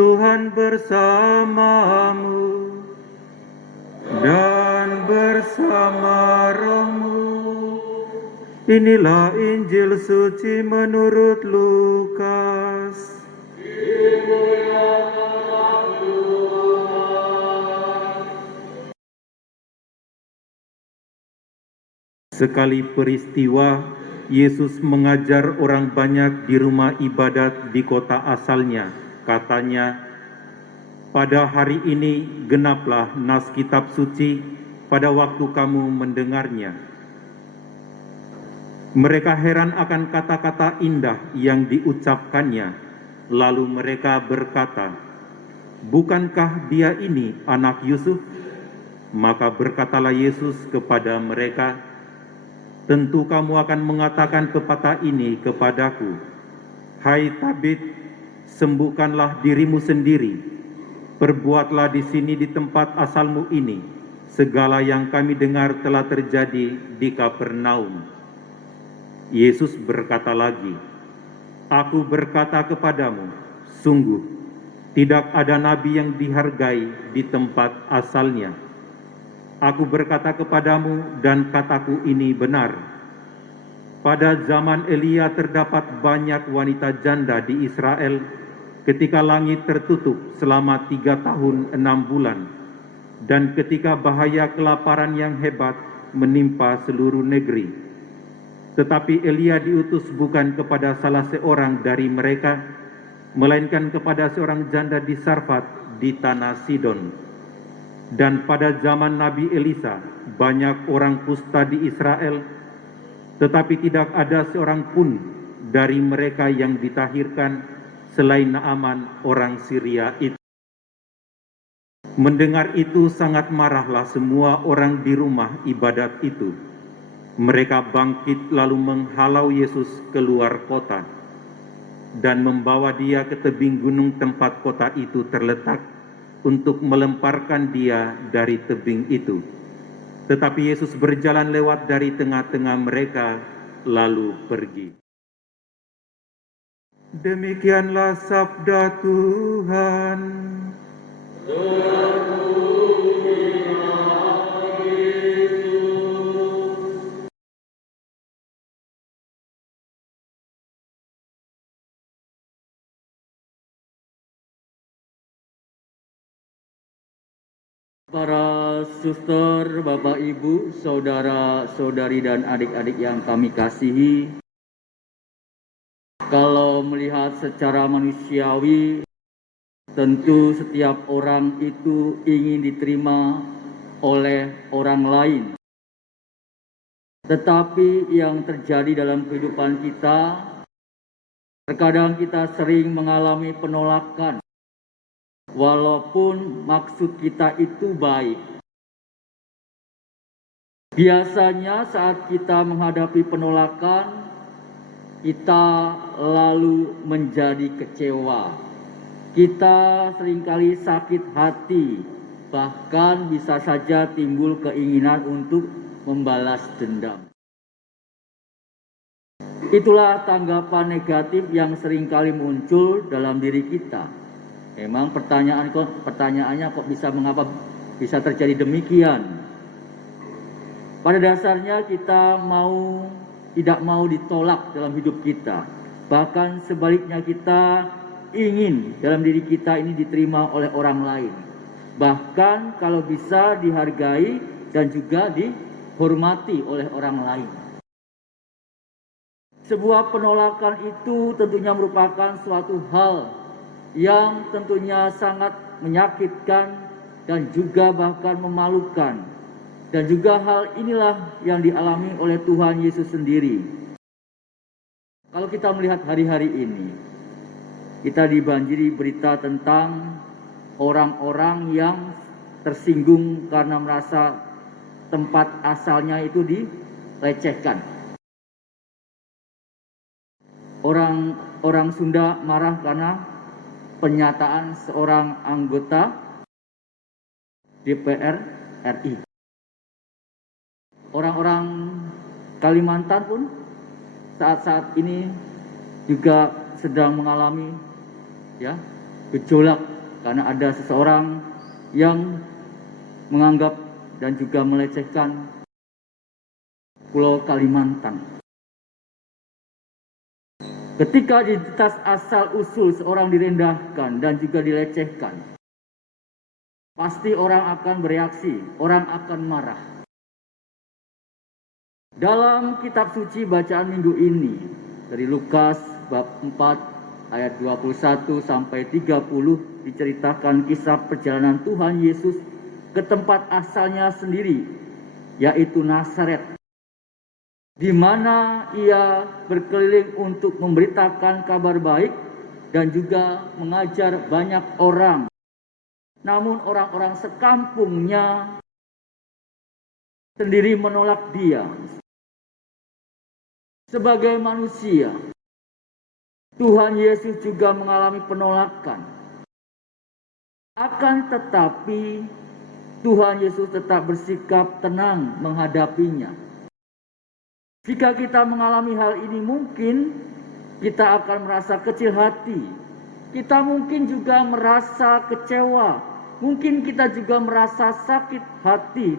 Tuhan bersamamu dan bersama rohmu. Inilah Injil suci menurut Lukas. Sekali peristiwa, Yesus mengajar orang banyak di rumah ibadat di kota asalnya. Katanya, pada hari ini genaplah nas kitab suci pada waktu kamu mendengarnya. Mereka heran akan kata-kata indah yang diucapkannya. Lalu mereka berkata, bukankah dia ini anak Yusuf? Maka berkatalah Yesus kepada mereka, tentu kamu akan mengatakan pepatah ini kepadaku, hai Tabit, sembuhkanlah dirimu sendiri, perbuatlah di sini di tempat asalmu ini, segala yang kami dengar telah terjadi di Kapernaum. Yesus berkata lagi, aku berkata kepadamu, sungguh, tidak ada nabi yang dihargai di tempat asalnya. Aku berkata kepadamu dan kataku ini benar. Pada zaman Elia terdapat banyak wanita janda di Israel ketika langit tertutup selama 3 tahun 6 bulan dan ketika bahaya kelaparan yang hebat menimpa seluruh negeri. Tetapi Elia diutus bukan kepada salah seorang dari mereka, melainkan kepada seorang janda di Sarfat di tanah Sidon. Dan pada zaman Nabi Elisa, banyak orang kusta di Israel, tetapi tidak ada seorang pun dari mereka yang ditahirkan selain Naaman orang Syria itu. Mendengar itu sangat marahlah semua orang di rumah ibadat itu. Mereka bangkit lalu menghalau Yesus keluar kota dan membawa dia ke tebing gunung tempat kota itu terletak, untuk melemparkan dia dari tebing itu. Tetapi Yesus berjalan lewat dari tengah-tengah mereka, lalu pergi. Demikianlah sabda Tuhan. Para suster, Bapak Ibu, saudara-saudari dan adik-adik yang kami kasihi, kalau melihat secara manusiawi, tentu setiap orang itu ingin diterima oleh orang lain. Tetapi yang terjadi dalam kehidupan kita, terkadang kita sering mengalami penolakan. Walaupun maksud kita itu baik. Biasanya saat kita menghadapi penolakan, kita lalu menjadi kecewa. Kita seringkali sakit hati, bahkan bisa saja timbul keinginan untuk membalas dendam. Itulah tanggapan negatif yang seringkali muncul dalam diri kita. Memang pertanyaannya kok mengapa bisa terjadi demikian? Pada dasarnya kita tidak mau ditolak dalam hidup kita. Bahkan sebaliknya kita ingin dalam diri kita ini diterima oleh orang lain. Bahkan kalau bisa dihargai dan juga dihormati oleh orang lain. Sebuah penolakan itu tentunya merupakan suatu hal yang tentunya sangat menyakitkan dan juga bahkan memalukan. Dan juga hal inilah yang dialami oleh Tuhan Yesus sendiri. Kalau kita melihat hari-hari ini, kita dibanjiri berita tentang orang-orang yang tersinggung karena merasa tempat asalnya itu dilecehkan. Orang Sunda marah karena pernyataan seorang anggota DPR RI. Orang-orang Kalimantan pun saat-saat ini juga sedang mengalami gejolak karena ada seseorang yang menganggap dan juga melecehkan Pulau Kalimantan. Ketika identitas asal-usul seorang direndahkan dan juga dilecehkan, pasti orang akan bereaksi, orang akan marah. Dalam kitab suci bacaan minggu ini, dari Lukas bab 4 ayat 21 sampai 30 diceritakan kisah perjalanan Tuhan Yesus ke tempat asalnya sendiri, yaitu Nazaret, di mana ia berkeliling untuk memberitakan kabar baik dan juga mengajar banyak orang. Namun orang-orang sekampungnya sendiri menolak dia. Sebagai manusia, Tuhan Yesus juga mengalami penolakan. Akan tetapi, Tuhan Yesus tetap bersikap tenang menghadapinya. Jika kita mengalami hal ini, mungkin kita akan merasa kecil hati. Kita mungkin juga merasa kecewa. Mungkin kita juga merasa sakit hati,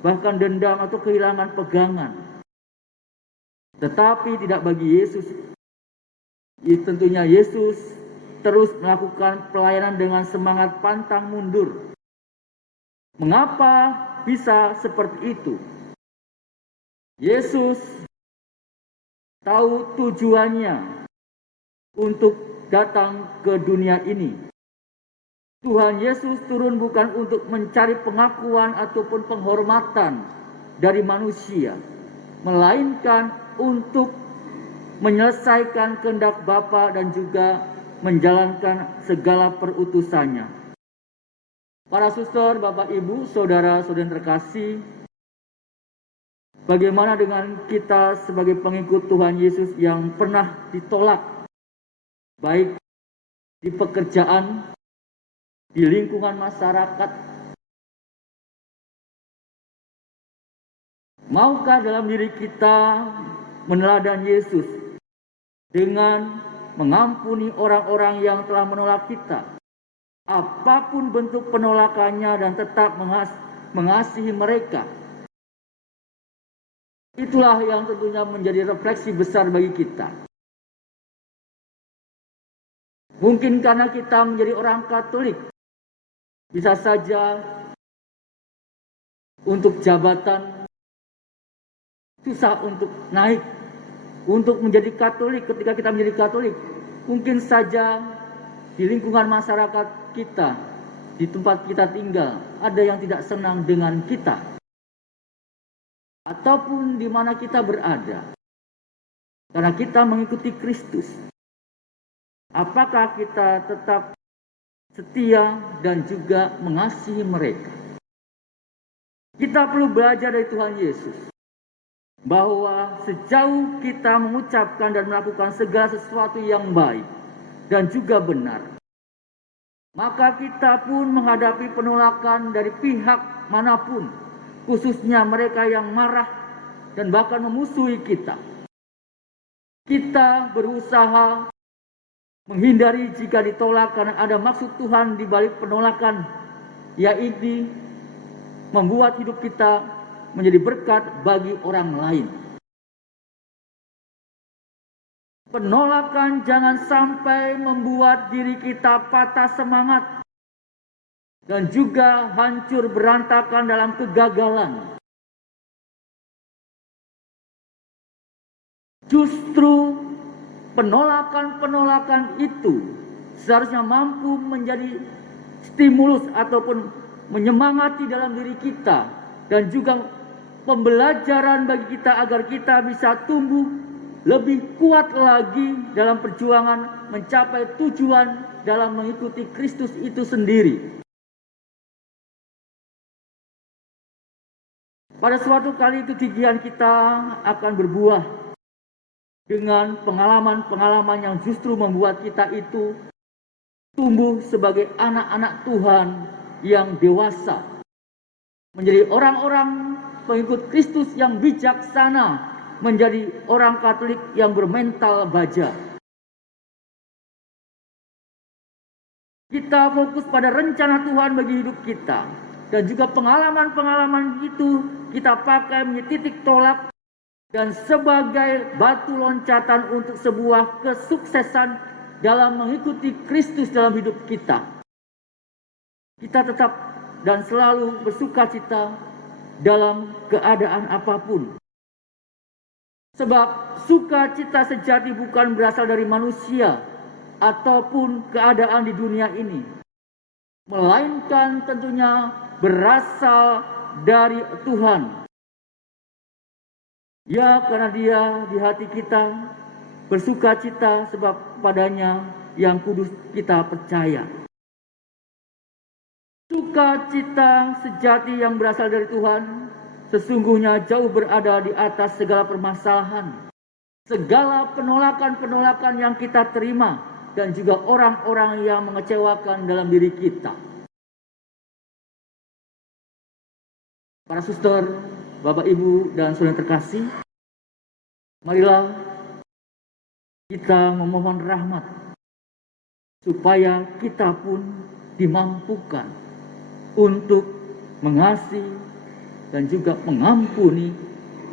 bahkan dendam atau kehilangan pegangan. Tetapi tidak bagi Yesus. Tentunya Yesus terus melakukan pelayanan dengan semangat pantang mundur. Mengapa bisa seperti itu? Yesus tahu tujuannya untuk datang ke dunia ini. Tuhan Yesus turun bukan untuk mencari pengakuan ataupun penghormatan dari manusia, melainkan untuk menyelesaikan kehendak Bapa dan juga menjalankan segala perutusannya. Para suster, Bapak, Ibu, saudara-saudara terkasih, bagaimana dengan kita sebagai pengikut Tuhan Yesus yang pernah ditolak, baik di pekerjaan, di lingkungan masyarakat? Maukah dalam diri kita meneladani Yesus dengan mengampuni orang-orang yang telah menolak kita, apapun bentuk penolakannya, dan tetap mengasihi mereka? Itulah yang tentunya menjadi refleksi besar bagi kita. Mungkin karena kita menjadi orang Katolik, bisa saja untuk jabatan susah untuk naik, untuk menjadi Katolik. Ketika kita menjadi Katolik, mungkin saja di lingkungan masyarakat kita, di tempat kita tinggal, ada yang tidak senang dengan kita. Ataupun di mana kita berada, karena kita mengikuti Kristus, apakah kita tetap setia dan juga mengasihi mereka? Kita perlu belajar dari Tuhan Yesus, bahwa sejauh kita mengucapkan dan melakukan segala sesuatu yang baik dan juga benar, maka kita pun menghadapi penolakan dari pihak manapun, khususnya mereka yang marah dan bahkan memusuhi kita. Kita berusaha menghindari jika ditolak karena ada maksud Tuhan di balik penolakan, yaitu membuat hidup kita menjadi berkat bagi orang lain. Penolakan jangan sampai membuat diri kita patah semangat dan juga hancur berantakan dalam kegagalan. Justru penolakan-penolakan itu seharusnya mampu menjadi stimulus ataupun menyemangati dalam diri kita, dan juga pembelajaran bagi kita agar kita bisa tumbuh lebih kuat lagi dalam perjuangan mencapai tujuan dalam mengikuti Kristus itu sendiri. Pada suatu kali kegigihan kita akan berbuah dengan pengalaman-pengalaman yang justru membuat kita itu tumbuh sebagai anak-anak Tuhan yang dewasa, menjadi orang-orang pengikut Kristus yang bijaksana, menjadi orang Katolik yang bermental baja. kita fokus pada rencana Tuhan bagi hidup kita. Dan juga pengalaman-pengalaman itu kita pakai menjadi titik tolak dan sebagai batu loncatan untuk sebuah kesuksesan dalam mengikuti Kristus dalam hidup kita. Kita tetap dan selalu bersukacita dalam keadaan apapun. Sebab sukacita sejati bukan berasal dari manusia ataupun keadaan di dunia ini, melainkan tentunya berasal dari Tuhan. Ya, karena Dia di hati kita bersukacita sebab padanya yang kudus kita percaya. Sukacita sejati yang berasal dari Tuhan sesungguhnya jauh berada di atas segala permasalahan, segala penolakan-penolakan yang kita terima, dan juga orang-orang yang mengecewakan dalam diri kita. Para suster, Bapak, Ibu, dan saudara terkasih, marilah kita memohon rahmat supaya kita pun dimampukan untuk mengasihi dan juga mengampuni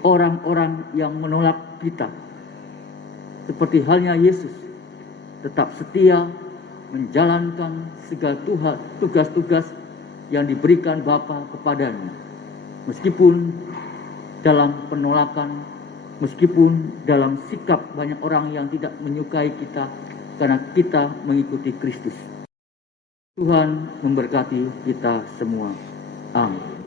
orang-orang yang menolak kita. Seperti halnya Yesus tetap setia menjalankan segala tugas-tugas yang diberikan Bapa kepadanya. Meskipun dalam penolakan, meskipun dalam sikap banyak orang yang tidak menyukai kita karena kita mengikuti Kristus. Tuhan memberkati kita semua. Amin.